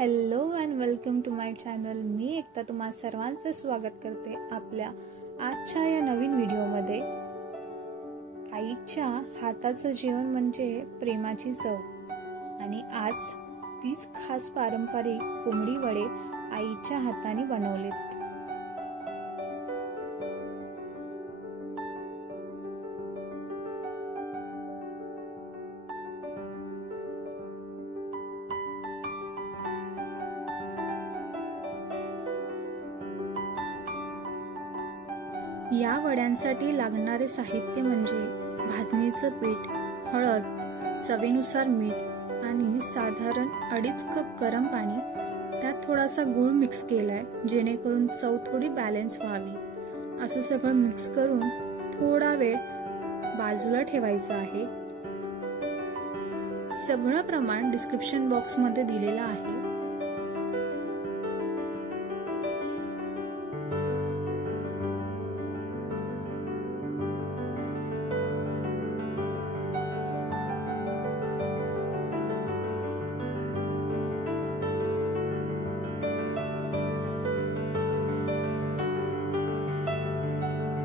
Hello and welcome to my channel. मी एकता तुम्हा सर्वांचे स्वागत करते आपल्या आजच्या या नवीन व्हिडिओमध्ये। आईच्या हाताचं जेवण म्हणजे प्रेमाची चव आणि आज तीच खास पारंपरिक कोंबडी वडे आईच्या हाताने बनवलेत। या वड्यांसाठी लागणारे साहित्य म्हणजे भाजणीचं पीठ, हळद, चवीनुसार मीठ आणि साधारण 2.5 कप गरम पाणी। त्यात थोडासा गूळ मिक्स केलाय जेणेकरून चव थोडी बॅलन्स व्हावी। असं सगळं मिक्स करून थोडा वेळ बाजूला ठेवायचं आहे। सगळं प्रमाण डिस्क्रिप्शन बॉक्स मध्ये दिलेलं आहे।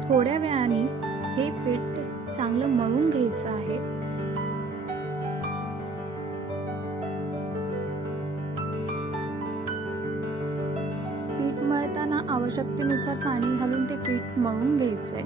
थोड्या वेळाने हे पीठ चांगलं मळून घ्यायचं आहे। पीठ मळताना आवश्यकतेनुसार पाणी घालून ते पीठ मळून घ्यायचंय।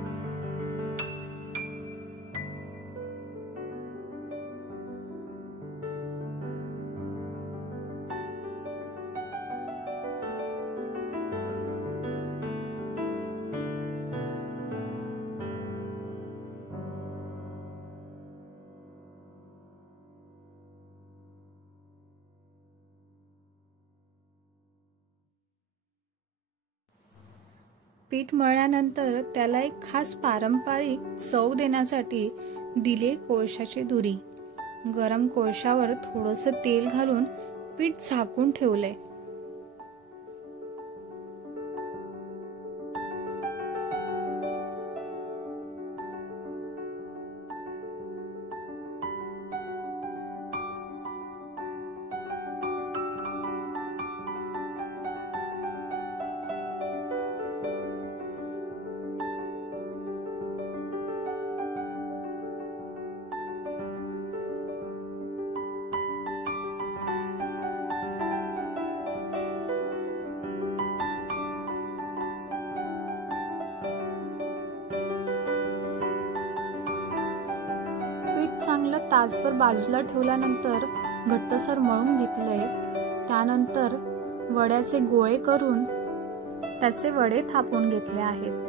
पीठ मळल्यानंतर त्याला एक खास पारंपरिक चव देण्यासाठी दिले कोळशाची धुरी। गरम कोळशावर थोडंसं तेल घालून पीठ झाकून ठेवलंय। चांगलं तासभर बाजूला ठेवल्यानंतर घट्टसर मळून घेतलंय। त्यानंतर वड्याचे गोळे करून त्याचे वडे थापून घेतले आहेत।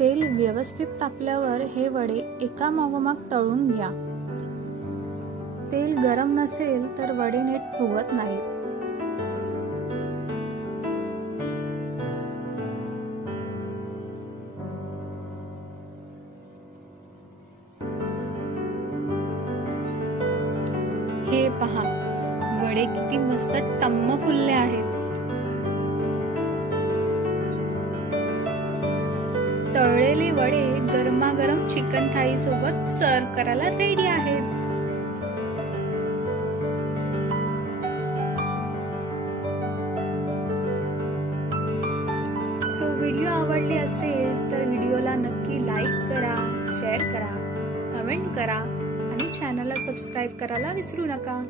तेल व्यवस्थित तापल्यावर हे वडे एका मागोमाग तळून घ्या। तेल गरम नसेल तर वडे नीट फुगत नाहीत। हे पहा, वडे किती मस्त टम्म फुलले आहेत। तळलेले वडे गरमागरम चिकन थाळी सोबत सर्व करायला रेडी आहेत। व्हिडिओ आवडली असेल तर व्हिडिओला नक्की लाईक करा, शेअर करा, कमेंट करा आणि चॅनलला सबस्क्राईब करायला विसरू नका।